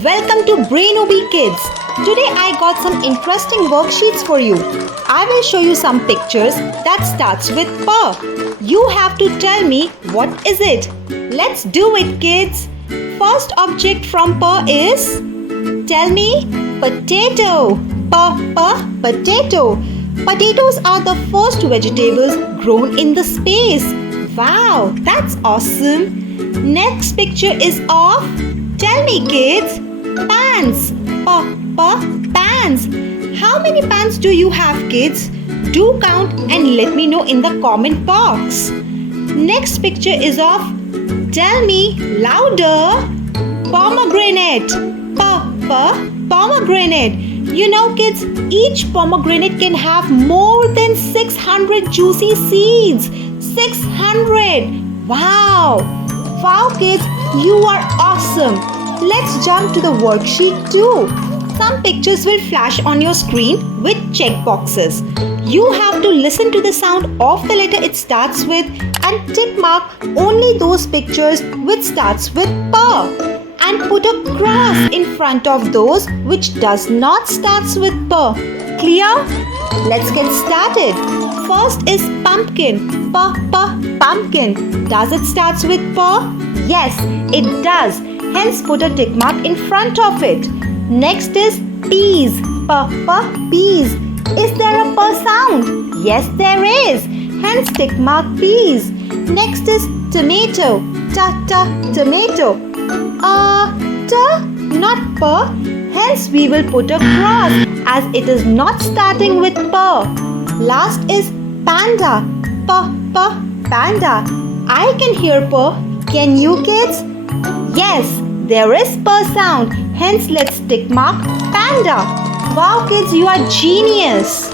Welcome to Brainobi Kids. Today I got some interesting worksheets for you. I will show you some pictures that starts with P. You have to tell me what is it. Let's do it, kids. First object from P is, tell me, potato. Potato. Potatoes are the first vegetables grown in the space. Wow, that's awesome. Next picture is of, tell me kids, pans. Pans. How many pans do you have, kids? Do count and let me know in the comment box. Next picture is of, tell me louder, pomegranate. Pomegranate. You know kids, each pomegranate can have more than 600 juicy seeds. 600! Wow! Wow kids, you are awesome! Let's jump to the worksheet 2. Some pictures will flash on your screen with check boxes. You have to listen to the sound of the letter it starts with and tick mark only those pictures which starts with P. And put a cross in front of those which does not starts with P. Clear? Let's get started. First is pumpkin. Pumpkin. Does it starts with P? Yes, it does. Hence put a tick mark in front of it. Next is peas. Peas. Is there a P sound? Yes, there is. Hence tick mark peas. Next is tomato. Tomato. Not P. Hence we will put a cross as it is not starting with P. Last is panda. Panda. I can hear P. Can you kids? Yes, there is P sound. Hence let's tick mark panda. Wow kids, you are genius.